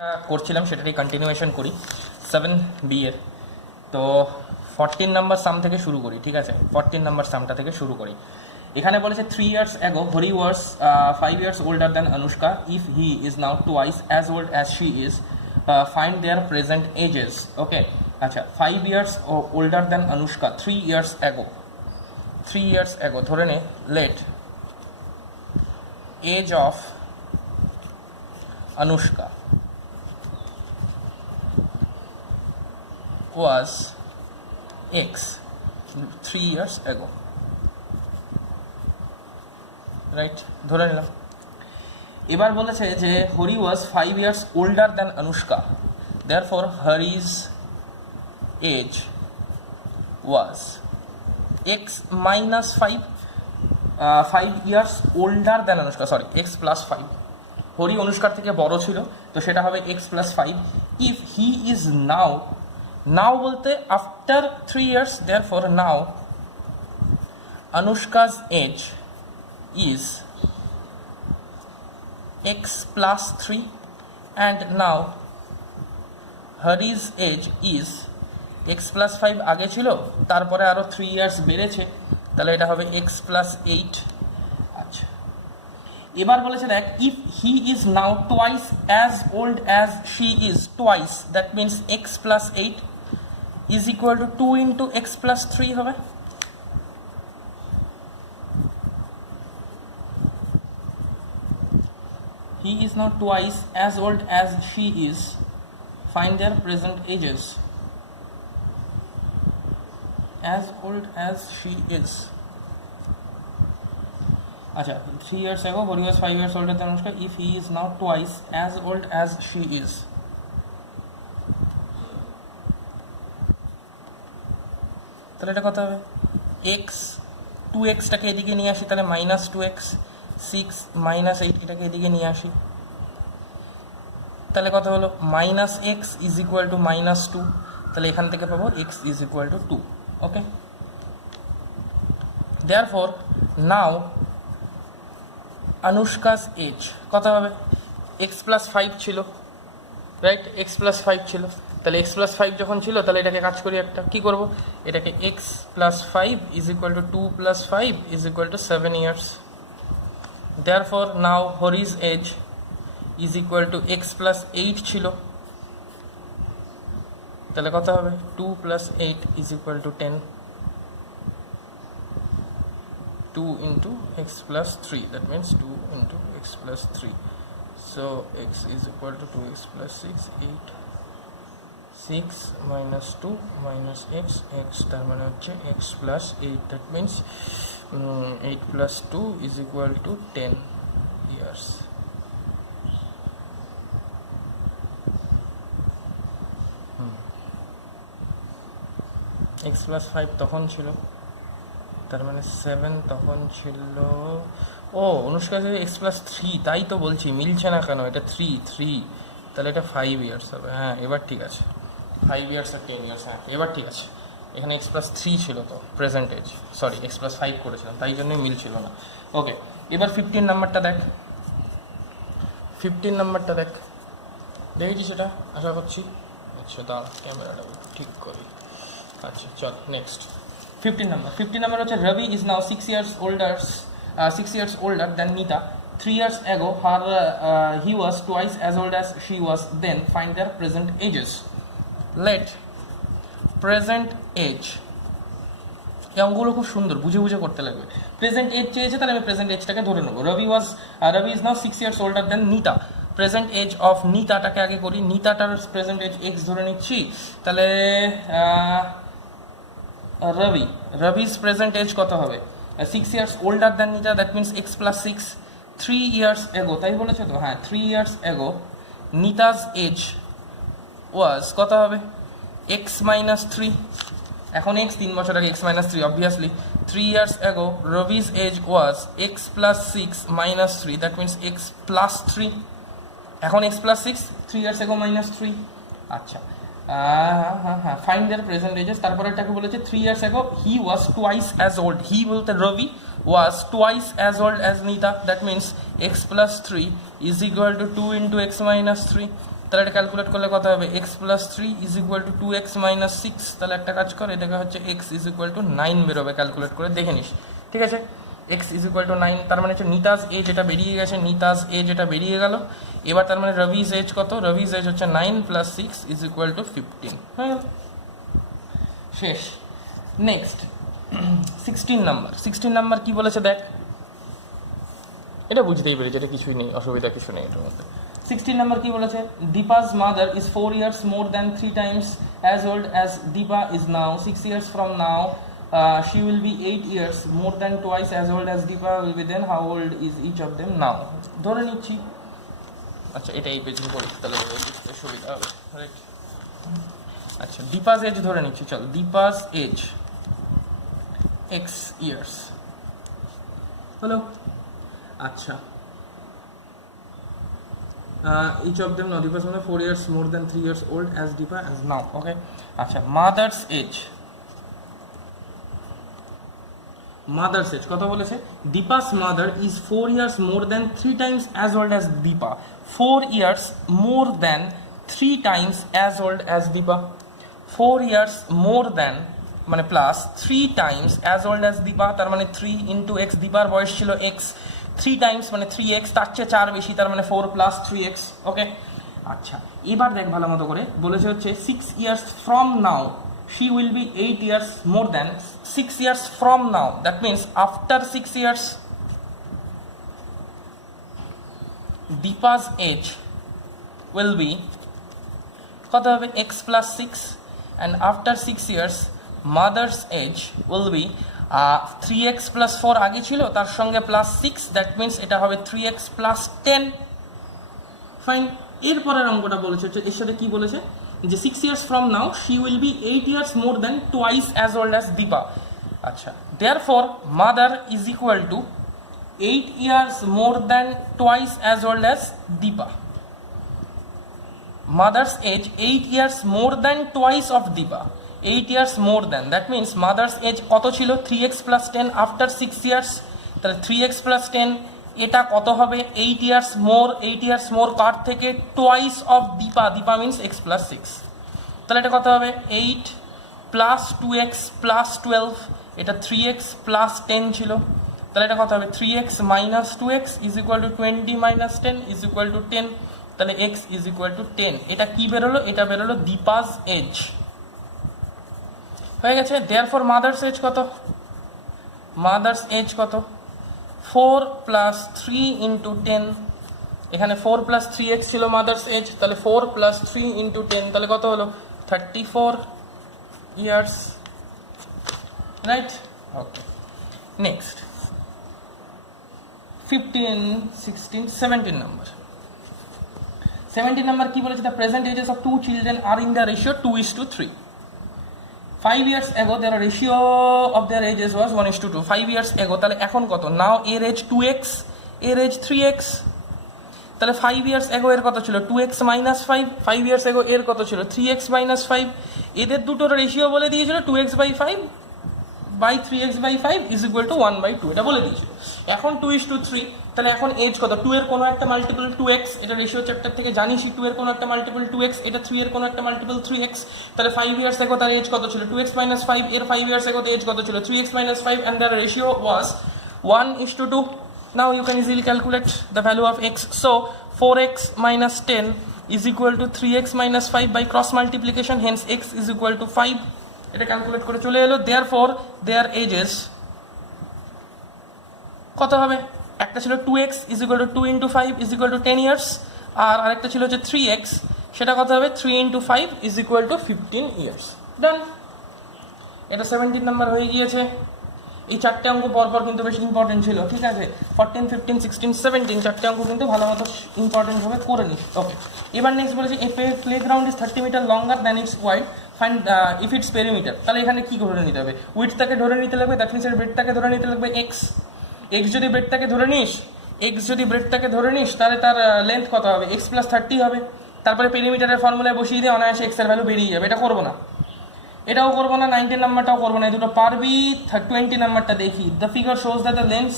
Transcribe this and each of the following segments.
করছিলাম সেটারই কন্টিনিউয়েশন করি 7B এর। তো 14 নাম্বার সাম থেকে শুরু করি, ঠিক আছে? 14 নাম্বার সামটা থেকে শুরু করি। এখানে বলেছে 3 years ago Hori was 5 years older than Anushka. If he is now twice as old as she is, find their present ages. Okay, আচ্ছা, 5 years older than Anushka, 3 years ago, 3 years ago ধরে নে, let age of Anushka was X 3 years ago, right? ধরে নিলাম। এবার বলেছে যে হরি ওয়াজ 5 years older than Anushka, therefore Hari's age was X minus 5, 5 years older than Anushka, sorry, X plus 5। Hari অনুষ্কার থেকে বড় ছিল, তো সেটা হবে X plus 5। If he is now, now বলতে after 3 years, therefore now Anushka's age is X plus 3 and now Hari's age is X plus 5 আগে ছিল, তারপরে আরো 3 years বেড়েছে, তাহলে এটা হবে X plus 8। আচ্ছা, এবার বলেছে দেখ, if he is now twice as old as she is, twice, that means X plus 8 is equal to 2 into X plus 3 হবে। He is now twice as old as she is, find their present ages, as old as she is। আচ্ছা, 3 years ago Hori was 5 years older than Anushka. If he is now twice as old as she is, তাহলে এটা কত হবে? x 2x টাকে এদিকে নিয়ে আসি, তাহলে মাইনাস 2x, 6 মাইনাস 8 এটাকে এদিকে নিয়ে আসি, তাহলে কত হলো? Minus x is equal to minus 2, তাহলে এখান থেকে পাবো x is equal to 2। Okay, therefore now Anushka's age কত হবে? x প্লাস 5 ছিল, রাইট? x প্লাস 5 ছিল, তাহলে x প্লাস 5 যখন ছিল, তাহলে এটাকে কাজ করি, একটা কি করব, এটাকে x plus 5 is equal to 2 plus 5 is equal to 7 years. Therefore now Hari's age is equal to x plus 8 ছিল, তাহলে কত হবে? 2 plus 8 is equal to 10, 2 into x plus 3, that means 2 into x plus 3, so x is equal to 2x plus 6, 8, 6 minus 2 minus x, x তার মানে হচ্ছে x plus 8, that means 8 plus 2 is equal to 10 years। x plus 5 তখন ছিল, তার মানে 7 তখন ছিল। ও, Anushka x plus 3, তাই তো বলছি মিলছে না কেন, এটা 3, তাহলে এটা 5 ইয়ার্স হবে। হ্যাঁ, এবার ঠিক আছে, 5 ইয়ার্স আর 10 ইয়ার্স, হ্যাঁ এবার ঠিক আছে। এখানে x প্লাস 3 ছিল তো present age, sorry x plus 5 করেছিলাম, তাই জন্যই মিলছিল না। ওকে, এবার 15 নাম্বারটা দেখ, 15 নাম্বারটা দেখ, দেখেছি সেটা আশা করছি। আচ্ছা, দাঁড়া ক্যামেরাটা একটু ঠিক করি। আচ্ছা চল নেক্সট 15 নাম্বার হচ্ছে রবি is now 6 years older than Nita. 3 years ago he was twice as old as she was then, find their present ages। Let present age, এই অঙ্কগুলো খুব সুন্দর, বুঝে বুঝে করতে লাগবে। প্রেজেন্ট এজ চেয়েছে, তাহলে আমি প্রেজেন্ট এজটাকে ধরে নেবো। Ravi is now 6 years older than Nita, present age of নিতাটাকে আগে করি, নিতাটার প্রেজেন্ট এজ এক্স ধরে নিচ্ছি, তাহলে রবি's present age কত হবে? 6 years older than Nita, that means x plus 6, 3 years ago, তাই বলেছে তো? হ্যাঁ, 3 years ago Nita's age was কত হবে? x minus 3, এখন x 3 বছর আগে, x minus 3 obviously, 3 years ago Ravi's age was x plus 6 minus 3, that means x plus 3, এখন x plus 6, 3 years ago minus 3। আচ্ছা, ফাইন্ড দেয়ার প্রেজেন্ট এজেস, তারপরে এটাকে বলেছে 3 years ago he was twice as old, he বলতে Ravi was twice as old as Nita, that means x plus 3 is equal to 2 into x minus 3, তাহলে এটা calculate করলে কত হবে, x plus three is equal two 2x minus 6। তাহলে একটা কাজ কর, এটাকে হচ্ছে এক্স ইজ ইকুয়াল টু 9 বেরোবে, ক্যালকুলেট করে দেখে নিস, ঠিক আছে। এক্স ইজ ইকুয়াল টু 9, তার মানে হচ্ছে নিতাজ এ যেটা বেরিয়ে গেছে, নিতাজ এ যেটা বেরিয়ে গেল। এবার তার মানে রবিজ এজ কত, রবিজ এজ হচ্ছে 9 প্লাস 6 ইজ ইকুয়াল টু 15, হয়ে গেল, শেষ। Next 16 number. 16 নাম্বার কি বলেছে দেখ, এটা বুঝতেই পেরেছি, এটা কিছুই নেই, অসুবিধা কিছু নেই এটার মধ্যে। 16 নাম্বার কি বলেছে, দীপা's mother is 4 years more than 3 times as old as Deepa is now. 6 years from now she will be 8 years more than twice as old as Deepa will be then. How old is each of them now? ধরে নিচ্ছি, আচ্ছা এটা এই পেজে পড়ি তাহলে বুঝতে সুবিধা হবে, রাইট। আচ্ছা দীপা's এজ ধরে নিচ্ছি, চল দীপা's এজ x years হলো। আচ্ছা each of them now, Deepa's mother 4 years more than 3 years old as Deepa as now, okay. আচ্ছা mother's age, mother's age কত বলেছে, Deepa's mother is 4 years more than 3 times as old as Deepa. 4 years more than 3 times as old as Deepa. 4 years more than মানে plus 3 times as old as Deepa, তার মানে 3 into x, দীপার বয়স ছিল x, 3 Times মানে 3x, তার চেয়ে 4 বেশি, তার মানে 4 প্লাস 3x, ওকে। আচ্ছা এবার দেখ ভালো মতো করে, বলেছে হচ্ছে 6 years from now she will be 8 years more than 6 years from now, that means after 6 years Deepa's age will be কত হবে, x plus 6, and after 6 years mother's age will be 3x plus 4 আগে ছিল, তার সঙ্গে plus 6, that means এটা হবে 3x plus 10, fine. এরপরের অঙ্কটা বলেছে, এর সাথে কি বলেছে, যে 6 years from now she will be 8 years more than twice as old as Deepa. আচ্ছা therefore mother is equal to 8 years more than twice as old as Deepa. Mother's age 8 years more than twice of Deepa, 8 years more than, that means mother's age কত ছিল, 3x plus 10 after 6 years, তাহলে 3x plus 10 এটা কত হবে, 8 years more, 8 years more কার থেকে, twice of Deepa, Deepa means x plus 6, তাহলে এটা কত হবে 8 plus 2x plus 12, এটা 3x plus 10 ছিল, তাহলে এটা কত হবে 3x minus 2x is equal to 20 minus 10 is equal to 10, তাহলে x is equal to 10। এটা কি বেরোলো, এটা বেরোলো দীপা's age, হয়ে গেছে। therefore mother's age কত, mother's age কত, 4 plus 3 into 10, এখানে 4 plus 3x ছিল mother's age, তাহলে 4 plus 3 into 10, তাহলে কত হলো 34 years, right, okay. Next 15, 16, 17 number. 17 number কি বলেছে, the present ages of 2 children are in the ratio 2:3. 5 years ago their ratio of their ages was 1:2. 5 years ago, তাহলে এখন কত, now এর age 2x, এর age 3x, তাহলে 5 years ago এর কত ছিল 2x minus 5, 5 years ago এর কত ছিল 3x minus 5, এদের দুটোর রেশিও বলে দিয়েছিল 2x by 5 by 3x by 5 is equal to 1/2, এটা বলে দিয়েছিল। এখন 2:3, তাহলে এখন এজ কত, 2 এর কোনো একটা মাল্টিপল 2x, এটা রেশিও চ্যাপ্টার থেকে জানিসই, 2 এর কোনো একটা মাল্টিপল 2x, এটা 3 এর কোনো একটা মাল্টিপল 3x, তাহলে 5 ইয়ার্স এগো তার এজ কত ছিল 2x minus 5, এর 5 ইয়ার্স এগো এজ কত ছিল 3x minus 5, and their ratio was 1:2. Now you can easily calculate the value of x. So 4x minus 10 is equal to 3x minus 5 by cross multiplication, hence x is equal to 5, এটা calculate করে চলে এলো। therefore their ages কত হবে, একটা ছিল 2x is equal to 2 into 5 is equal to 10 years, আর আরেকটা ছিল হচ্ছে 3x, সেটা কত হবে 3 into 5 is equal to 15 years, ডান। এটা 17 নাম্বার হয়ে গিয়েছে। এই চারটে অঙ্ক পরপর কিন্তু বেশি ইম্পর্টেন্ট ছিল, ঠিক আছে, 14, 15, 16, 17 চারটে অঙ্ক কিন্তু ভালো মতো ইম্পর্টেন্ট ভাবে করে নিস, ওকে। এবার নেক্সট বলেছে a playground is 30 metre longer than it's wide, find if its perimeter. তাহলে এখানে কি ধরে নিতে হবে, উইডথটাকে ধরে নিতে লাগবে, দ্যাট মিনস এর ব্রেডটাকে ধরে নিতে লাগবে এক্স, এক্স যদি ব্রেডটাকে ধরে নিস, এক্স যদি ব্রেডটাকে ধরে নিস তাহলে তার লেন্থ কত হবে, এক্স প্লাস 30 হবে, তারপরে পেরিমিটারের ফর্মুলায় বসিয়ে দিয়ে অনায়াসে এক্স এর ভ্যালু বেরিয়ে যাবে। এটা করবো না, এটাও করবো না, 19 নাম্বারটাও করবো না, এই দুটো পারবি। 20 নাম্বারটা দেখি, the figure shows that the length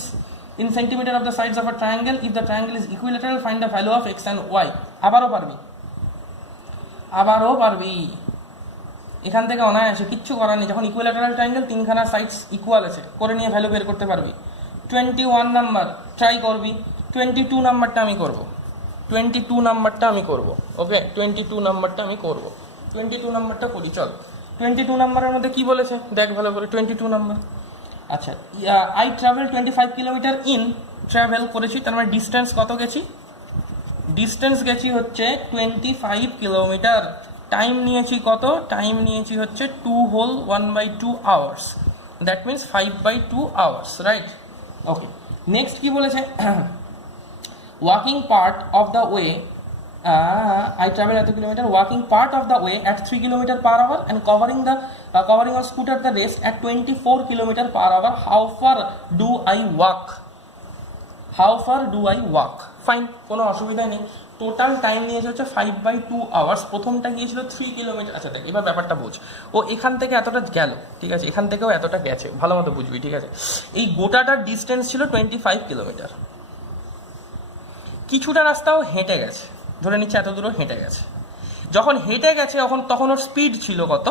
in centimeter of the sides of a triangle, if the triangle is equilateral find the value of x and y, আবারও পারবি। আবারও পারবি, এখান থেকে অনায়াসে, কিচ্ছু করার নেই। যখন ইকুইল্যাটারাল ট্রায়াঙ্গেল তিনখানা সাইডস ইকুয়াল আছে, করে নিয়ে ভ্যালু বের করতে পারবি। 21 নাম্বার ট্রাই করবি, 22 নাম্বারটা আমি করব, 22 নাম্বারটা আমি করব, ওকে 22 নাম্বারটা আমি করব, 22 নাম্বারটা করি চল। 22 নাম্বারের মধ্যে কি বলেছে দেখ ভালো করে, 22 নাম্বার। আচ্ছা, I travel 25 kilometre in, travel করেছি তার মানে ডিস্টেন্স কত গেছি, ডিস্টেন্স গেছি হচ্ছে 25 কিলোমিটার। টাইম নিয়েছি কত, টাইম নিয়েছি হচ্ছে 2 whole 1/2 hours, that means 5/2 hours, right? Okay, next কি বলেছে, walking part of the way, I travel at a kilometer, walking part of the way at 3 km/h and covering on scooter the rest at 24 km/h. How far do I walk? How far do I walk? Fine, কোনো অসুবিধা নেই। Total time নিয়েছে হচ্ছে 5/2 hours. প্রথমটা গিয়েছিল 3 kilometre. আচ্ছা দেখ, এবার ব্যাপারটা বুঝ, ও এখান থেকে এতটা গেল, ঠিক আছে, এখান থেকেও এতটা গেছে, ভালো মতো বুঝবি, ঠিক আছে? এই গোটাটার ডিস্টেন্স ছিল 25 কিলোমিটার। কিছুটা রাস্তাও হেঁটে গেছে, ধরে নিচ্ছে এত দূরও হেঁটে গেছে। যখন হেঁটে গেছে তখন ওর স্পিড ছিল কত,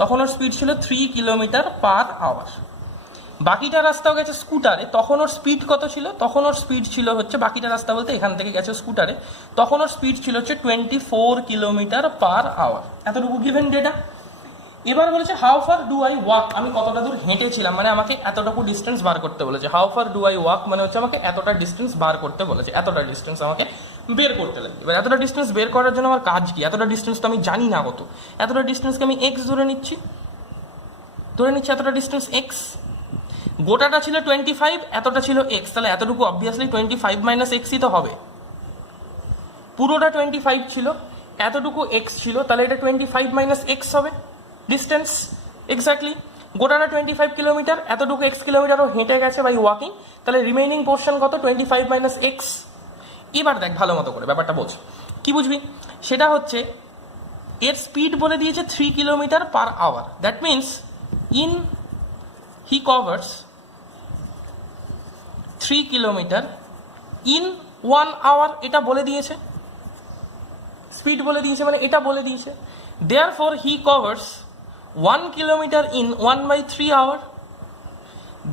তখন ওর স্পিড ছিল 3 km/h। বাকিটা রাস্তাও গেছে স্কুটারে, তখন ওর স্পিড কত ছিল, তখন ওর স্পিড ছিল হচ্ছে, বাকিটা রাস্তা বলতে এখান থেকে গেছে স্কুটারে, তখন ওর স্পিড ছিল হচ্ছে 24 km/h। এতটুকু গিভেন ডেটা। এবার বলেছে how far do I walk, আমি কতটা দূর হেঁটেছিলাম, মানে আমাকে এতটুকু ডিস্টেন্স বার করতে বলেছে। How far do I walk মানে হচ্ছে আমাকে এতটা ডিস্টেন্স বার করতে বলেছে, এতটা ডিস্টেন্স আমাকে বের করতে লাগবে। এবার এতটা ডিস্টেন্স বের করার জন্য আমার কাজ কি, এতটা ডিস্টেন্স তো আমি জানি না কত, এতটা ডিস্টেন্সকে আমি এক্স ধরে নিচ্ছি, এতটা ডিস্টেন্স এক্স। গোটাটা ছিল 25, এতটা ছিল এক্স, তাহলে এতটুকু অবভিয়াসলি 25 - এক্সই তো হবে। পুরোটা 25 ছিল, এতটুকু এক্স ছিল, তাহলে এটা 25 - এক্স হবে ডিস্টেন্স। এক্স্যাক্টলি, গোটাটা 25 কিলোমিটার, এতটুকু এক্স কিলোমিটারও হেঁটে গেছে বাই ওয়াকিং, তাহলে রিমেইনিং পোর্শন কত, 25 - এক্স। এবার দেখ ভালো মতো করে ব্যাপারটা বোঝ, কি বুঝবি সেটা হচ্ছে, এর স্পিড বলে দিয়েছে 3 km/h, that means in he covers 3 kilometre in 1 hour, এটা বলে দিয়েছে, স্পিড বলে দিয়েছে মানে এটা বলে দিয়েছে। Therefore he covers 1 kilometer in 1/3 hour.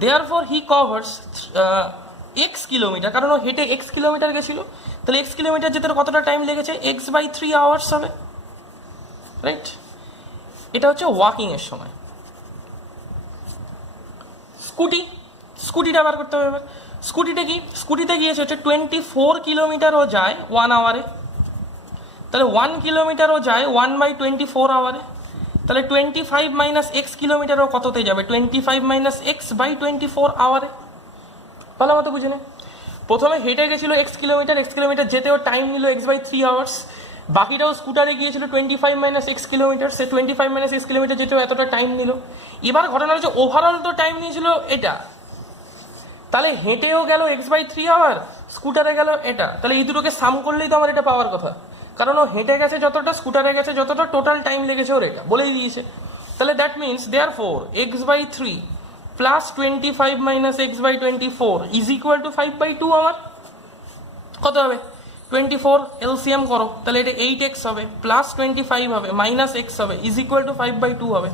Therefore he covers x kilometer, কারণ ও হেঁটে এক্স কিলোমিটার গেছিল, তাহলে এক্স কিলোমিটার যেতে কতটা টাইম লেগেছে, x/3 আওয়ার্স হবে, রাইট? এটা হচ্ছে ওয়াকিং এর সময়। স্কুটিটা বার করতে হবে। এবার স্কুটিটা কি, স্কুটিতে গিয়েছে হচ্ছে 24 কিলোমিটার ও যায় 1 আওয়ারে, তাহলে 1 কিলোমিটার ও যায় 1/24 আওয়ারে, তাহলে 25 - x কিলোমিটার ও কততে যাবে, 25 - x/24 আওয়ারে। ভালো মতো বুঝে নে, প্রথমে হেঁটে গেছিল এক্স কিলোমিটার যেতেও টাইম নিল x/3 আওয়ার্স, বাকিটাও স্কুটারে গিয়েছিল 25 - x কিলোমিটার, সে 25 - x কিলোমিটার যেতেও এতটা টাইম নিল। এবার ঘটনা হচ্ছে ওভারঅল তো টাইম নিয়েছিল এটা, তাহলে হেঁটেও গেল x/3 আওয়ার, স্কুটারে গেল এটা, তাহলে এই দুটোকে সাম করলেই তো আমার এটা পাওয়ার কথা, কারণ ও হেঁটে গেছে যতটা, স্কুটারে গেছে যতটা, টোটাল টাইম লেগেছে ওর এটা বলেই দিয়েছে। তাহলে that means therefore x/3 plus 25 - x/24 is equal two 5/2। আমার কত হবে, 24 এলসিএম করো, তাহলে এটা 8x হবে, প্লাস 25 হবে, মাইনাস x হবে, ইজ ইকুয়াল টু 5/2 হবে।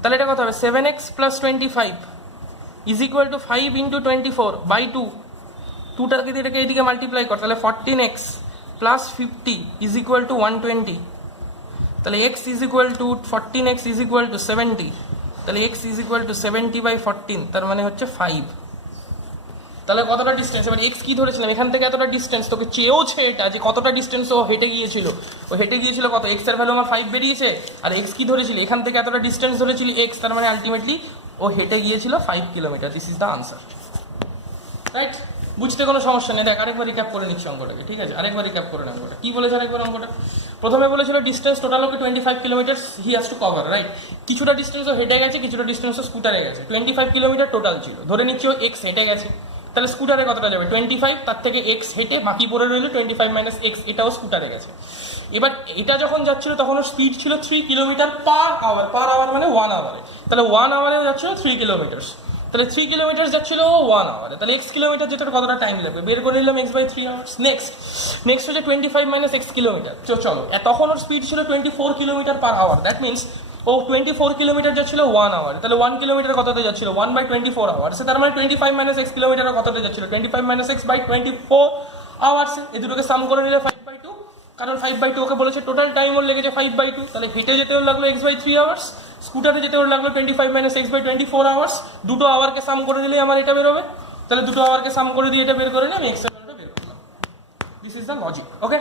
তাহলে এটা কত হবে, 7x plus 25 is equal to 5 × 24/2। 2টাকে এটাকে এইদিকে মাল্টিপ্লাই কর, তাহলে 14x plus 50 is equal two 120। তাহলে x is equal two 14x is equal two 70, তাহলে x ইজ ইকুয়াল টু 70/14, তার মানে হচ্ছে 5। তাহলে কতটা ডিস্টেন্স, এবার x কি ধরেছিলাম, এখান থেকে এতটা ডিস্টেন্স, তোকে চেয়েওছে এটা যে কতটা ডিস্টেন্স ও হেঁটে গিয়েছিল, কত, x এর ভ্যালু আমার 5 বেরিয়েছে, আর x কি ধরেছিল, এখান থেকে এতটা ডিস্টেন্স ধরেছিল x, তার মানে আলটিমেটলি ও হেঁটে গিয়েছিল 5 kilometre. This is the answer, right? বুঝতে কোনো সমস্যা নেই। দেখ আরেকবার রিক্যাপ করে নিচ্ছি অঙ্কটাকে, ঠিক আছে? আরেকবার রিক্যাপ করে নেব। কি বলেছে আরেকবার অঙ্কটা? প্রথমে বলেছিল distance total okay 25 kilometre he has to cover, right? কিছুটা ডিস্টেন্সও হেঁটে গেছে, কিছুটা ডিস্টেন্সও স্কুটারে গেছে, 25 কিলোমিটার টোটাল ছিল। ধরে নিচ্ছি ও এক্স হেঁটে গেছে, তাহলে স্কুটারে কতটা যাবে, 25, তার থেকে এক্স হেঁটে বাকি পড়ে রইল 25 - x, এটাও স্কুটারে গেছে। এবার এটা যখন যাচ্ছিল তখন ওর স্পিড ছিল 3 কিলোমিটার পার আওয়ার মানে 1 আওয়ারে, তাহলে 1 আওয়ারে যাচ্ছিল 3 কিলোমিটার। তাহলে 3 কিলোমিটার যাচ্ছিল 1 আওয়ারে, তাহলে x কিলোমিটার যেটার কতটা টাইম লাগবে বের করে নিলাম x বাই 3 আওয়ার্স। নেক্সট হচ্ছে 25 মাইনাস x কিলোমিটার। চলো তখন ওর স্পিড ছিল 24 kilometer per hour, that means ও 24 কিলোমিটার যাচ্ছিল 1 আওয়ারে, তাহলে 1 কিলোমিটার কততে যাচ্ছিল 1 বাই 24 আওয়ার্স, তার মানে 25 মাইনাস x কিলোমিটার কততে যাচ্ছিল 25 মাইনাস x বাই 24 আওয়ার্স। এই দুটোকে সাম করে নিলে 5/2, কারণ 5/2 ওকে বলেছে টোটাল টাইম ওর লেগেছে 5/2, তাহলে হেঁটে যেতে ওর লাগলো x বাই 3 আওয়ার্স, স্কুটারে যেতে ওর লাগলো 25 মাইনাস x বাই 24 আওয়ার্স। দুটো আওয়ারকে সাম করে দিলেই আমার এটা বেরোবে, তাহলে দুটো আওয়ারকে সাম করে দিয়ে এটা বের করে নিয়ে আমি x এর ভ্যালুটা বের করলাম। This is the logic. Okay,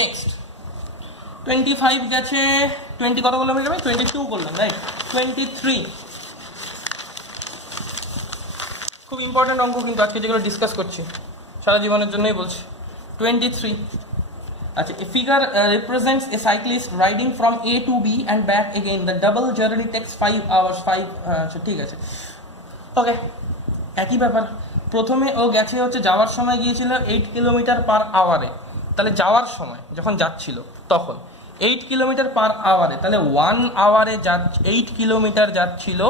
next 25 গেছে 20 কত করলাম আমি 22 করলাম, রাইট? 23 খুব ইম্পর্টেন্ট অঙ্ক কিন্তু আজকে যেগুলো ডিসকাস করছি সারা জীবনের জন্যই বলছি। 23, আচ্ছা, a figure represents a cyclist riding from A to B and back again. The double journey takes 5 hours. আচ্ছা ঠিক আছে, ওকে, একই ব্যাপার। প্রথমে ও গেছে হচ্ছে যাওয়ার সময় গিয়েছিল 8 কিলোমিটার পার আওয়ারে, তাহলে যাওয়ার সময় যখন যাচ্ছিল তখন 8 কিলোমিটার পার আওয়ারে, তাহলে 1 আওয়ারে 8 কিলোমিটার যাচ্ছিল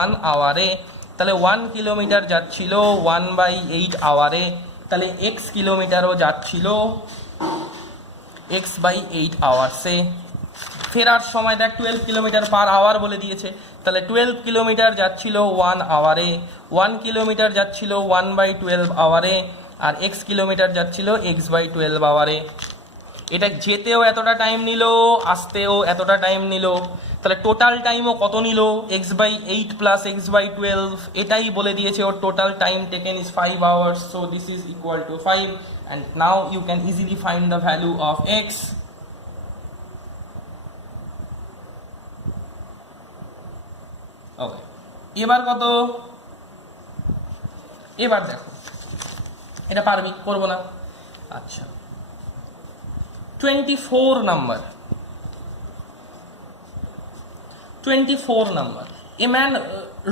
1 আওয়ারে, তাহলে 1 কিলোমিটার যাচ্ছিল 1/8 আওয়ারে, তাহলে x কিলোমিটারও যাচ্ছিল x বাই 8 আওয়ার্সে। ফেরার সময় দেখ 12 কিলোমিটার পার আওয়ার বলে দিয়েছে, তাহলে 12 কিলোমিটার যাচ্ছিল 1 আওয়ারে, 1 কিলোমিটার যাচ্ছিল 1/12 আওয়ারে, আর x কিলোমিটার যাচ্ছিল x বাই 12 আওয়ারে। এটা যেতেও এতটা টাইম নিল, আসতেও এতটা টাইম নিল, তাহলে টোটাল টাইমও কত নিল x by 8 plus x by 12, এটাই বলে দিয়েছে ওর total time taken is 5 hours. So this is equal to 5 and now you can easily find the value of x. ওকে, এবার কত, এবার দেখো এটা পারবি, করবো না। আচ্ছা 24 number, 24 number. A man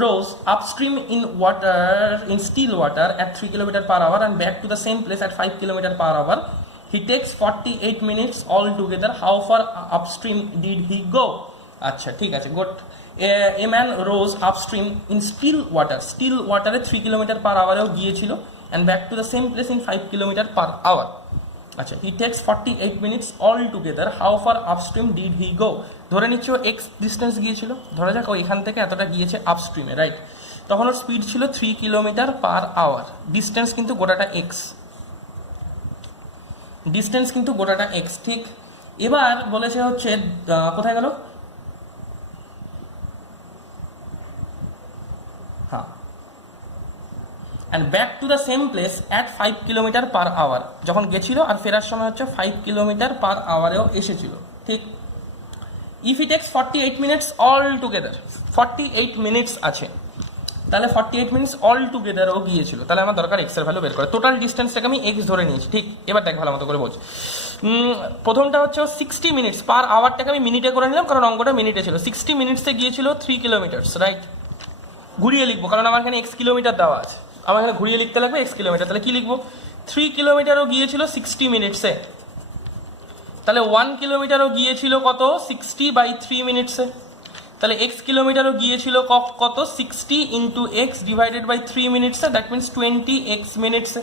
rose upstream in still water at 3 km per hour and back to the same place at 5 km per hour. He takes 48 minutes altogether. How far upstream did he go? আচ্ছা ঠিক আছে, good. A man rose upstream in still water. Still water 3 km per hour এও গিয়েছিল and back to the same place in 5 km per hour. আচ্ছা, he takes 48 minutes all together. How far upstream did he go? ধরে নিচ্ছ x distance গিয়েছিল, ধরা যাক ও এখান থেকে এতটা গিয়েছে আপস্ট্রিমে, রাইট? তখন ওর স্পিড ছিল 3 কিলোমিটার পার আওয়ার, ডিস্টেন্স কিন্তু গোটাটা x, ডিস্টেন্স কিন্তু গোটাটা x, ঠিক? এবার বলেছে হচ্ছে কোথায় গেল, হ্যাঁ, and back to the same place at 5 kilometer per hour, যখন গেছিল আর ফেরার সময় হচ্ছে 5 কিলোমিটার পার আওয়ারেও এসেছিল, ঠিক? if he takes 48 minutes all together, 48 minutes আছে, তাহলে 48 মিনিটস অল টুগেদার ও গিয়েছিল, তাহলে আমার দরকার এক্স এর ভ্যালু বের করে। টোটাল ডিস্টেন্সটাকে আমি এক্স ধরে নিয়েছি, ঠিক? এবার দেখ ভালো মতো করে বোঝ। প্রথমটা হচ্ছে 60 মিনিটস পার আওয়ারটাকে আমি মিনিটে করে নিলাম, কারণ অঙ্কটা মিনিটে ছিল। 60 মিনিটসে গিয়েছিল 3 কিলোমিটার্স, রাইট? ঘুরিয়ে লিখবো কারণ আমার এখানে এক্স কিলোমিটার দেওয়া আছে, আমার এখানে ঘুরিয়ে লিখতে লাগবে এক্স কিলোমিটার, তাহলে কি লিখবো? 3 কিলোমিটারও গিয়েছিল 60 মিনিটসে, তাহলে 1 কিলোমিটারও গিয়েছিল কত? 60 বাই 3 মিনিটসে, তাহলে x কিলোমিটারও গিয়েছিল কত? 60 ইন্টু এক্স ডিভাইডেড বাই 3 মিনিটসে, দ্যাট মিনস 20x মিনিটসে।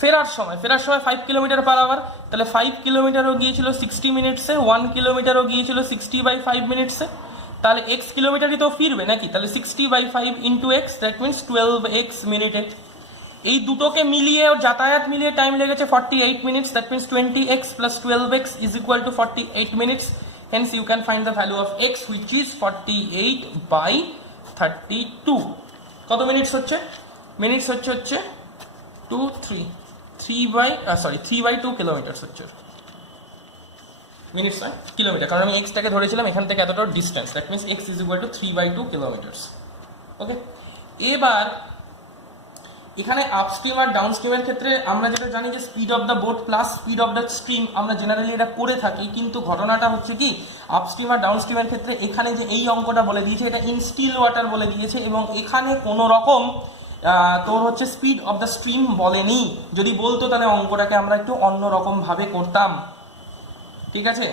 ফেরার সময় 5 কিলোমিটার পার আওয়ার, তাহলে 5 কিলোমিটারও গিয়েছিল 60 মিনিটসে, 1 কিলোমিটারও গিয়েছিল 60 বাই 5 মিনিটসে, তাহলে x কিলোমিটারই তো ফিরবে নাকি, তাহলে 60 by 5 into x, that means 12x মিনিটে। এই দুটোকে মিলিয়ে যাতায়াত মিলিয়ে টাইম লেগেছে 48 minutes, that means 20x plus 12x is equal two 48 minutes. Hence you can find the value of x which is 48 by 32. কত মিনিটস হচ্ছে? মিনিটস হচ্ছে 3 by 2 কিলোমিটার হচ্ছে মিনিটস, নয় কিলোমিটার, কারণ আমি এক্সটাকে ধরেছিলাম এখান থেকে এতটা distance, that means x is equal to 3 by 2 kilometres. Okay, এবার এখানে আপস্ট্রিম আর ডাউনস্ট্রিমের ক্ষেত্রে আমরা যেটা জানি যে speed of the boat plus speed of the stream, আমরা জেনারেলি এটা করে থাকি, কিন্তু ঘটনাটা হচ্ছে কি আপস্ট্রিম আর ডাউনস্ট্রিমের ক্ষেত্রে এখানে যে এই অঙ্কটা বলে দিয়েছে এটা ইন স্টিল ওয়াটার বলে দিয়েছে, এবং এখানে কোনো রকম তোর হচ্ছে স্পিড অফ দ্য স্ট্রিম বলেনি। যদি বলতো তাহলে অঙ্কটাকে আমরা একটু অন্যরকম ভাবে করতাম, ঠিক আছে?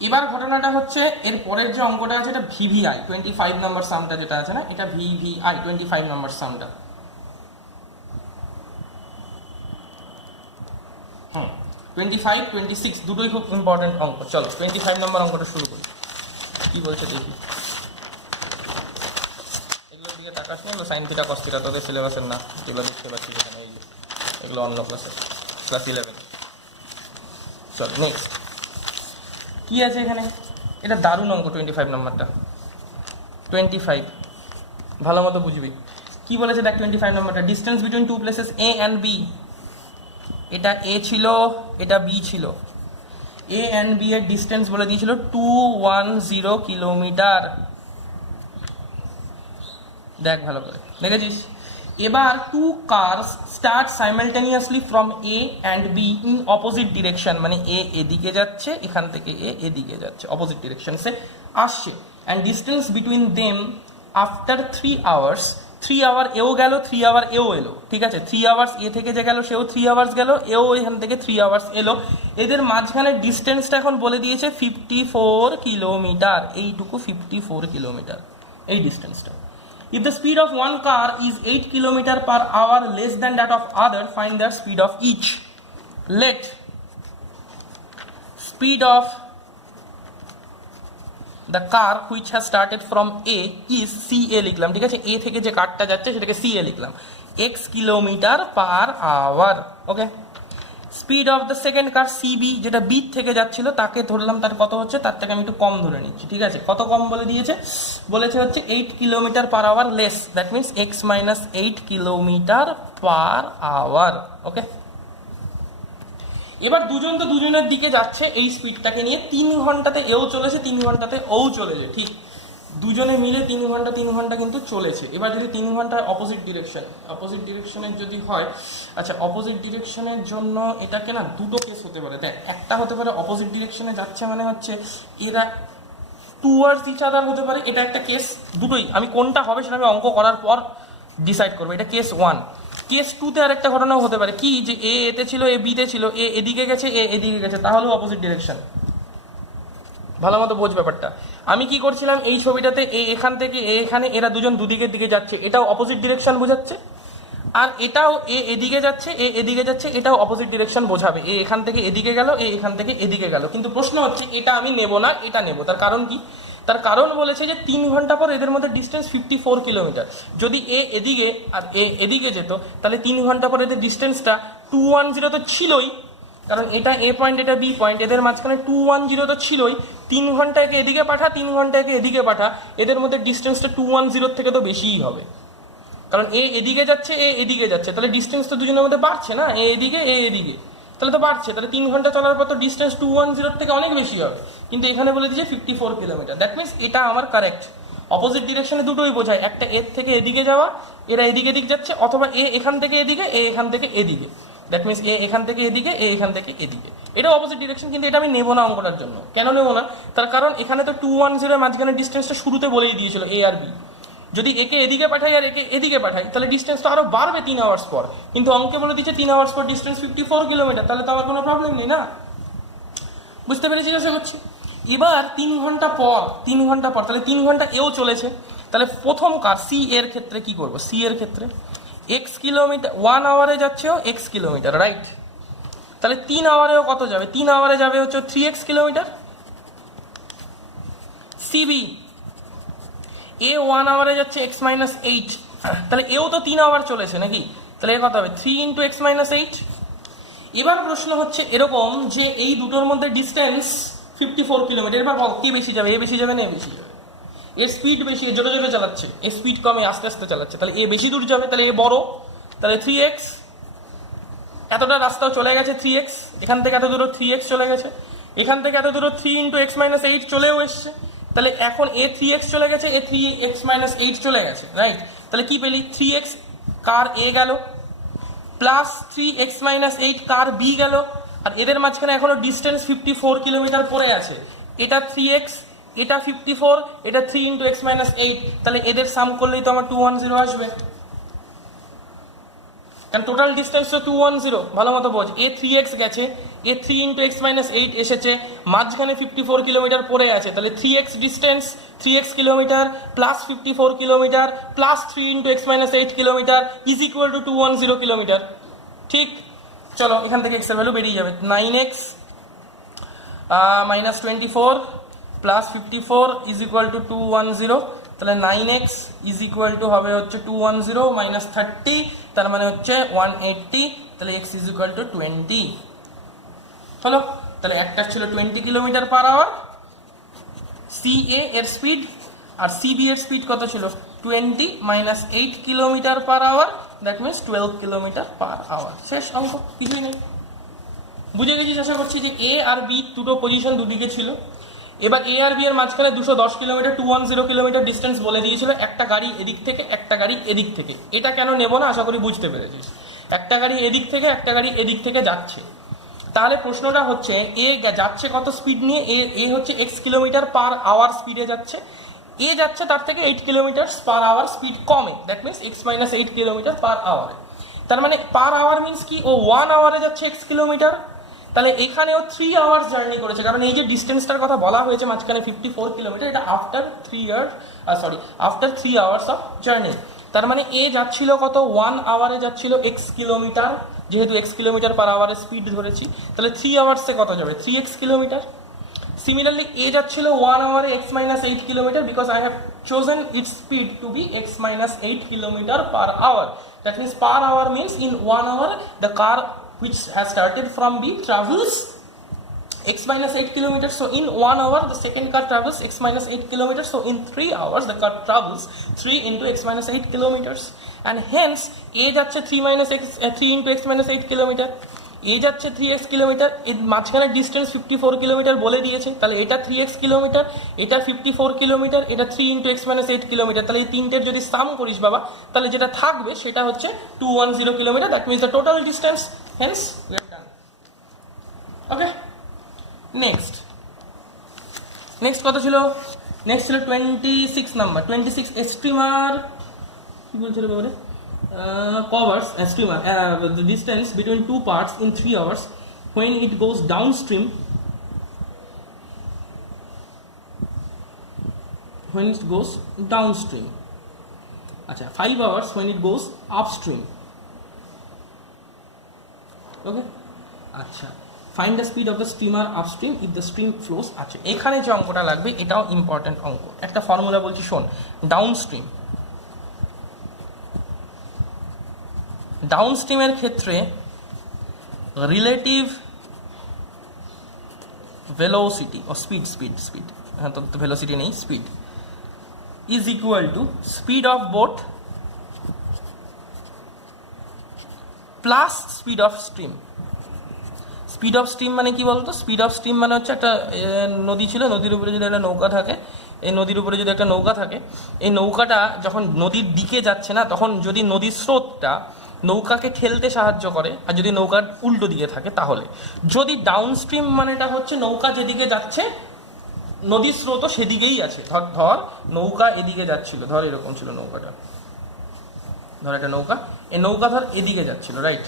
এবার ঘটনাটা হচ্ছে এর পরের যে অঙ্কটা আছে এটা ভিভিআই 25 নম্বর সামটা যেটা আছে না, এটা ভিভিআই 25 নম্বর সামটা। 25, 26 দুটোই খুব ইম্পর্টেন্ট অঙ্ক। চলো 25 নম্বর অঙ্কটা শুরু করি, কি বলছে দেখি। এগুলোর দিকে তাকাস না, সাইন থিটা কস থিটা তোদের সিলেবাসের না, যেগুলো দেখতে পাচ্ছি এখানে, এই এগুলো অন্য ক্লাসের, ক্লাস 11। চল নেক্সট কি আছে এখানে, এটা দারুণ অঙ্ক 25 নম্বরটা। 25 ভালো মতো বুঝবি কি বলেছে দেখ। 25 নম্বরটা, distance between two places A and B. এটা এ ছিল, এটা বি ছিল। এ অ্যান্ড বি এর ডিস্টেন্স বলে দিয়েছিল 210 কিলোমিটার। দেখ ভালো করে দেখেছিস। এবার two cars start simultaneously from A and B in opposite direction, মানে এ এদিকে যাচ্ছে, এখান থেকে এ এদিকে যাচ্ছে, অপোজিট ডিরেকশনসে আসছে। And distance between them after 3 hours, 3 hour এও গেল, 3 আওয়ার এও এলো, ঠিক আছে। 3 আওয়ার্স এ থেকে যে গেল সেও 3 আওয়ার্স গেল, এও এখান থেকে 3 আওয়ার্স এলো। এদের মাঝখানে ডিস্টেন্সটা এখন বলে দিয়েছে 54 কিলোমিটার, এইটুকু 54 কিলোমিটার এই ডিস্টেন্সটা। If the speed of one car is 8 km per hour less than that of other, find the speed of each. Let speed of the car which has started from A is CA লিখলাম, ঠিক আছে। A থেকে যে কারটা যাচ্ছে সেটাকে CA লিখলাম, x kilometer per hour, okay. Speed of the second car CB, যেটা B থেকে যাচ্ছিল তাকে ধরলাম, তার কত হচ্ছে, তার থেকে আমি একটু কম ধরে নিচ্ছি, ঠিক আছে। কত কম বলে দিয়েছে, বলেছে হচ্ছে 8 kilometre per hour less, that means x minus 8 kilometre per hour, okay. এবার দুজন তো দুজনের দিকে যাচ্ছে এই স্পিডটাকে নিয়ে, 3 ঘন্টাতে এও চলেছে, 3 ঘন্টাতে ও চলেছে, ঠিক। দুজনে মিলে 3 ঘন্টা 3 ঘন্টা কিন্তু চলেছে। এবার যদি 3 ঘন্টা অপোজিট ডিরেকশনের যদি হয়, আচ্ছা অপোজিট ডিরেকশনের জন্য এটাকে না দুটো কেস হতে পারে। দেখ, একটা হতে পারে অপোজিট ডিরেকশনে যাচ্ছে মানে হচ্ছে এরা টুয়ার্ডস ইচ আদার হতে পারে, এটা একটা কেস। দুটোই আমি কোনটা হবে সেটা আমি অঙ্ক করার পর ডিসাইড করবো, এটা কেস 1। কেস 2তে আর একটা ঘটনাও হতে পারে কি, যে এ এতে ছিল, এ বিতে ছিল, এ এদিকে গেছে, এ এদিকে গেছে, তাহলেও অপোজিট ডিরেকশন। ভালো মতো বোঝ ব্যাপারটা। আমি কি করছিলাম এই ছবিটাতে, এ এখান থেকে এ এখানে, এরা দুজন দুদিকের দিকে যাচ্ছে, এটাও অপোজিট ডিরেকশন বোঝাচ্ছে। আর এটাও এ এদিকে যাচ্ছে, এ এদিকে যাচ্ছে, এটাও অপোজিট ডিরেকশন বোঝাবে। এ এখান থেকে এদিকে গেল, এ এখান থেকে এদিকে গেল। কিন্তু প্রশ্ন হচ্ছে এটা আমি নেব না, এটা নেব। তার কারণ কি, তার কারণ বলেছে যে 3 ঘন্টা পর এদের মধ্যে ডিস্টেন্স 54 কিলোমিটার। যদি এ এদিকে আর এ এদিকে যেত, তাহলে 3 ঘন্টা পর এদের ডিস্টেন্সটা 210 তো ছিলই, কারণ এটা এ পয়েন্ট এটা বি পয়েন্ট, এদের মাঝখানে 210 তো ছিলই। 3 ঘন্টা একে এদিকে পাঠা, 3 ঘন্টা একে এদিকে পাঠা, এদের মধ্যে ডিস্টেন্সটা 210 থেকে তো বেশিই হবে, কারণ এ এদিকে যাচ্ছে, এ এদিকে যাচ্ছে, তাহলে ডিস্টেন্স তো দুজনের মধ্যে বাড়ছে না, এ এদিকে এ এদিকে, তাহলে তো বাড়ছে। তাহলে 3 ঘন্টা চলার পর তো ডিস্টেন্স 210 থেকে অনেক বেশি হবে, কিন্তু এখানে বলে দিয়েছে 54 কিলোমিটার। দ্যাট মিনস এটা আমার কারেক্ট। অপোজিট ডিরেকশনে দুটোই বোঝায়, একটা এর থেকে এদিকে যাওয়া, এরা এদিকে এদিক যাচ্ছে, অথবা এ এখান থেকে এদিকে, এ এখান থেকে এদিকে। দ্যাট মিনস এ এখান থেকে এদিকে, এ এখান থেকে এদিকে, এটা অপোজিট ডিরেকশন। কিন্তু এটা আমি নেবো না অঙ্কটার জন্য। কেন নেবো না, তার কারণ এখানে তো 210 এর মাঝখানে ডিস্টেন্সটা শুরুতে বলেই দিয়েছিল এ আর বি। যদি একে এদিকে পাঠাই আর একে এদিকে পাঠাই, তাহলে ডিস্টেন্স তো আরো বাড়বে 3 আওয়ার্স পর। কিন্তু অঙ্কে বলে দিচ্ছে 3 আওয়ার্স পর ডিস্টেন্স 54 কিলোমিটার, তাহলে তো আমার কোনো প্রবলেম নেই না। বুঝতে পেরেছি আশা করছি। এবার 3 ঘন্টা পর তাহলে 3 ঘন্টা এও চলেছে, তাহলে প্রথম কার সি এর ক্ষেত্রে কি করবো, সি এর ক্ষেত্রে এক্স কিলোমিটার, 1 আওয়ারে যাচ্ছেও এক্স কিলোমিটার, রাইট। তাহলে 3 আওয়ারেও কত যাবে, 3 আওয়ারে যাবে হচ্ছে 3x কিলোমিটার। সিবি এ 1 আওয়ারে যাচ্ছে x মাইনাস 8, তাহলে এও তো 3 আওয়ার চলেছে নাকি, তাহলে এর কত হবে 3 ইন্টু এক্স মাইনাস 8। এবার প্রশ্ন হচ্ছে এরকম যে এই দুটোর মধ্যে ডিস্টেন্স 54 কিলোমিটার। এবার বল কে বেশি যাবে, এ বেশি যাবে না এ বেশি যাবে? এর স্পিড বেশি, জোরে জোরে চালাচ্ছে, এর স্পিড কমে আস্তে আস্তে চালাচ্ছে, তাহলে এ বেশি দূর যাবে, তাহলে এ বড়, তাহলে 3x। এতটা রাস্তাও চলে গেছে 3x, এখান থেকে এত দূর 3x চলে গেছে, এখান থেকে এত দূর 3 ইন্টু এক্স মাইনাস 8 চলেও এসছে। তাহলে এখন এ 3x চলে গেছে, এ 3x মাইনাস 8 চলে গেছে, রাইট। তাহলে কি পেলি, 3x কার এ গেল, প্লাস 3x মাইনাস 8 কার বি গেল, আর এদের মাঝখানে এখনো ডিস্টেন্স 54 কিলোমিটার পড়ে আছে। এটা 3x, এটা 54, এটা 3 ইন্টু এক্স মাইনাস 8, তাহলে এদের সাম করলেই তো আমার 210 আসবে। কারণ টোটাল ডিস্টেন্স তো 210, ভালো মতো বোঝ। এ 3x গেছে, এ 3 ইন্টু এক্স মাইনাস 8 এসেছে, মাঝখানে 54 কিলোমিটার পড়ে আছে, তাহলে 3x distance, 3x kilometre plus 54 kilometre plus 3 into x minus 8 kilometre is equal two 210 kilometre. ঠিক, চলো এখান থেকে এক্সের ভ্যালু বেরিয়ে যাবে। 9x minus 24 plus 54 is equal two 210, তাহলে 9x ইজ ইকুয়াল টু হবে হচ্ছে 210 মাইনাস 30, তার মানে হচ্ছে 180, তাহলে x ইজ ইকুয়াল টু 20 হলো। তাহলে একটা ছিল 20 কিলোমিটার পার আওয়ার CA এর স্পিড, আর CB এর স্পিড কত ছিল 20 minus 8 kilometre per hour, that means 12 kilometer per hour. শেষ অঙ্ক, কিছুই নেই। বুঝে গেছিস আশা করছি যে A আর B দুটো পজিশন দুদিকে ছিল। এবার A আর B এর মাঝখানে 210 কিলোমিটার 210 কিলোমিটার ডিস্টেন্স বলে দিয়েছিল, একটা গাড়ি এদিক থেকে একটা গাড়ি এদিক থেকে। এটা কেন নেব না আশা করি বুঝতে পেরেছিস। একটা গাড়ি এদিক থেকে একটা গাড়ি এদিক থেকে যাচ্ছে, তাহলে প্রশ্নটা হচ্ছে এ যাচ্ছে কত স্পিড নিয়ে, এ হচ্ছে x কিলোমিটার পার আওয়ার স্পিডে যাচ্ছে, এ যাচ্ছে তার থেকে 8 কিলোমিটার পার আওয়ার স্পিড কমে, that means x minus 8 kilometre per আওয়ারে। তার মানে পার আওয়ার মিনস কি, ও 1 আওয়ারে যাচ্ছে x কিলোমিটার, তাহলে এখানেও 3 আওয়ার্স জার্নি করেছে, কারণ এই যে ডিস্টেন্সটার কথা বলা হয়েছে মাঝখানে 54 কিলোমিটার, এটা আফটার 3 আওয়ার্স অফ জার্নি। তার মানে এ যাচ্ছিল কত, 1 আওয়ারে যাচ্ছিল x কিলোমিটার, যেহেতু x কিলোমিটার পার আওয়ারে স্পিড ধরেছি, তাহলে 3 আওয়ার্সে কত যাবে 3x কিলোমিটার। সিমিলারলি এ যাচ্ছিল 1 আওয়ারে x minus 8 kilometre, because I have chosen its speed to be x minus 8 kilometer per hour. That means per hour means in 1 hour the car which has started from B travels x minus 8 kilometers. So in 1 hour the second car travels x minus 8 kilometers. So in 3 hours the car travels 3 into x minus 8 kilometers. And hence A যাচ্ছে 3 into x minus 8 kilometer, এ যাচ্ছে 3x kilometre, এর মাঝখানে distance 54 kilometre বলে দিয়েছে, তাহলে এটা 3x kilometre, এটা 54 kilometre, এটা 3 ইন্টু এক্স মাইনাস 8 কিলোমিটার, তাহলে এই তিনটের যদি সাম করিস বাবা, তাহলে যেটা থাকবে সেটা হচ্ছে 210 kilometre, that means the total distance. Haynes we are done. Okay, next কত ছিল, নেক্সট ছিল 26 নাম্বার। 26 স্ট্রিমার কি বলছিল বাবারে, covers a streamer the distance between two parts in 3 hours when it goes downstream, acha 5 hours when it goes upstream. Okay, acha find the speed of the steamer upstream if the stream flows. আচ্ছা এখানে যে অঙ্কটা লাগবে এটাও important অঙ্ক, একটা formula বলছি শোন। ডাউনস্ট্রিমের ক্ষেত্রে রিলেটিভ ভেলোসিটি ও স্পিড, হ্যাঁ তো ভেলোসিটি নেই, speed is equal two speed of boat plus speed of stream. Speed of stream মানে কি বলতো, স্পিড অফ স্ট্রিম মানে হচ্ছে একটা নদী ছিল, নদীর উপরে যদি একটা নৌকা থাকে, এই নদীর উপরে যদি একটা নৌকা থাকে, এই নৌকাটা যখন নদীর দিকে যাচ্ছে না, তখন যদি নদীর স্রোতটা নৌকাকে ঠেলতে সাহায্য করে, আর যদি নৌকার উল্টো দিকে থাকে তাহলে। যদি ডাউনস্ট্রিম মানেটা হচ্ছে নৌকা যেদিকে যাচ্ছে নদীর স্রোতও সেদিকেই আছে। ধর নৌকা এদিকে যাচ্ছিল, ধর এরকম ছিল নৌকাটা, ধর একটা নৌকা, এই নৌকা ধর এদিকে যাচ্ছিল, রাইট,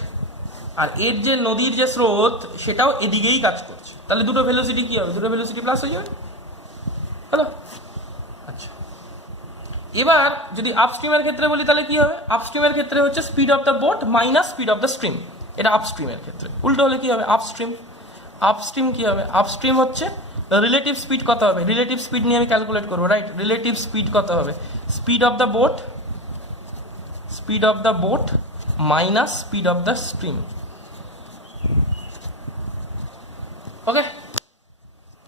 আর এর যে নদীর যে স্রোত সেটাও এদিকেই কাজ করছে, তাহলে দুটো ভেলোসিটি কি হবে, দুটো ভেলোসিটি প্লাস হয়ে যাবে। হ্যালো, আচ্ছা এবার যদি আপস্ট্রিমের ক্ষেত্রে বলি তাহলে কি হবে, আপস্ট্রিমের ক্ষেত্রে হচ্ছে speed of the boat minus speed of the stream, এটা আপস্ট্রিমের ক্ষেত্রে। উল্টো হলে কি হবে, আপস্ট্রিম কি হবে, আপস্ট্রিম হচ্ছে রিলেটিভ স্পিড কত হবে, রিলেটিভ স্পিড নিয়ে আমি ক্যালকুলেট করবো, রাইট, রিলেটিভ স্পিড কত হবে, speed of the boat minus speed of the stream. Okay,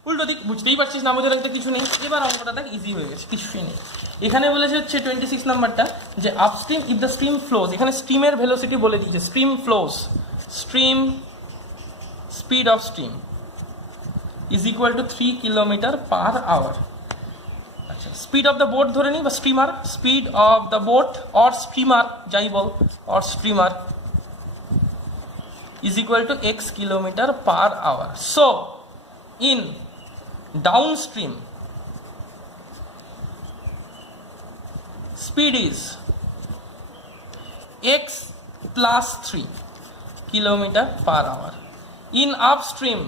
উল্টো দিক, বুঝতেই পারছিস না, বুঝে রাখতে কিছু নেই। এবার অঙ্কটা দেখ ইজি হয়ে গেছে, কিছুই নেই। এখানে বলেছে হচ্ছে 26 নাম্বারটা যে upstream if the stream flows, এখানে স্ট্রিমের ভেলোসিটি বলে দিয়েছে, stream flows, speed of stream is equal to 3 kilometre per hour. আচ্ছা স্পিড অফ দ্য বোট ধরে নিই, বা steamer, speed of the boat or steamer যাই বল, or steamer is equal to x kilometer per hour. So in downstream speed is x plus 3 kilometre per hour. In upstream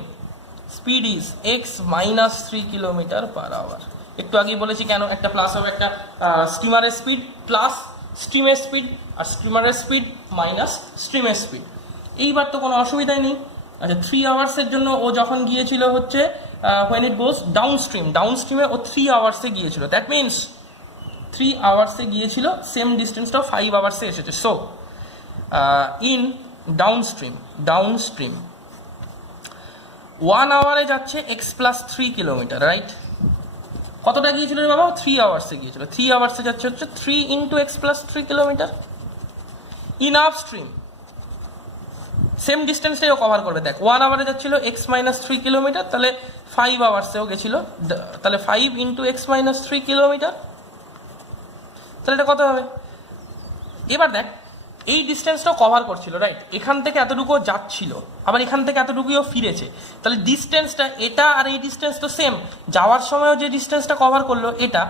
speed is x minus 3 kilometre per hour. একটু আগেই বলেছি কেন একটা plus হবে, একটা স্টিমারের স্পিড প্লাস স্ট্রিমের speed, আর স্টিমারের স্পিড মাইনাস স্ট্রিমের স্পিড। এইবার তো কোনো অসুবিধাই নেই। আচ্ছা 3 আওয়ার্সের জন্য ও যখন গিয়েছিল হচ্ছে when it goes downstream, ডাউনস্ট্রিমে ও 3 আওয়ার্সে গিয়েছিল, দ্যাট মিনস 3 আওয়ার্সে গিয়েছিল, সেম ডিস্টেন্সটা 5 আওয়ার্সে এসেছে। সো ইন ডাউনস্ট্রিম 1 আওয়ারে যাচ্ছে এক্স প্লাস 3 কিলোমিটার, রাইট? কতটা গিয়েছিল রে বাবা? 3 আওয়ার্সে গিয়েছিল। 3 আওয়ার্সে যাচ্ছে হচ্ছে 3 into x plus 3 kilometre. In upstream same ডিস্টেন্সটাও কভার করবে। দেখ 1 আওয়ারে যাচ্ছিল এক্স মাইনাস 3 কিলোমিটার, তাহলে 5 আওয়ার্সেও গেছিল, তাহলে 5 ইন্টু এক্স মাইনাস 3 কিলোমিটার, তাহলে এটা কত হবে? এবার দেখ এই ডিস্টেন্সটাও কভার করছিল, রাইট? এখান থেকে এতটুকুও যাচ্ছিল, আবার এখান থেকে এতটুকুও ফিরেছে, তাহলে ডিস্টেন্সটা এটা আর এই ডিস্টেন্স তো সেম। যাওয়ার সময়ও যে ডিস্টেন্সটা কভার করলো এটা,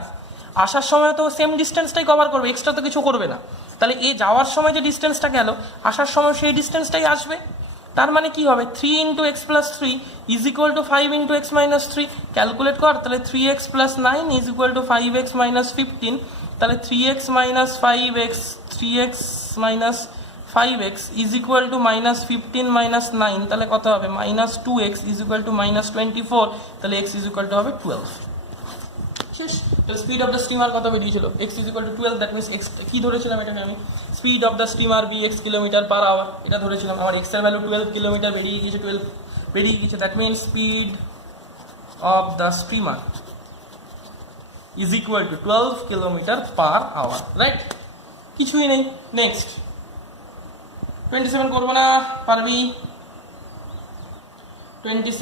আসার সময় তো সেম ডিস্টেন্সটাই কভার করবে, এক্সট্রা তো কিছু করবে না। তাহলে এ যাওয়ার সময় যে ডিস্টেন্সটা গেল, আসার সময় সেই ডিস্টেন্সটাই আসবে। তার মানে কি হবে? 3 into x plus 3 is equal to 5 into x minus 3। Calculate কর, তাহলে 3x plus 9 is equal two 5x minus 15। তাহলে 3x minus 5x, 3x minus 5x is equal to minus 15 minus 9, তাহলে কত হবে? Minus 2x is equal to minus 24, তাহলে x is equal two হবে 12। শেষ। তাহলে স্পিড অফ দ্য স্টিমার কত বেরিয়েছিল? x ইজ ইকুয়াল টু 12, দ্যাট মিনস x কি ধরেছিলাম এটাকে আমি? Speed of the steamer bx kilometer per hour, এটা ধরেছিলাম। আমার x এর ভ্যালু 12 কিলোমিটার বেরিয়ে গিয়েছে, 12 বেরিয়ে গিয়েছে, that means speed of the steamer is equal to 12 kilometer per hour, right? কিছুই নেই। নেক্সট 27 করবো না, পারবি? 27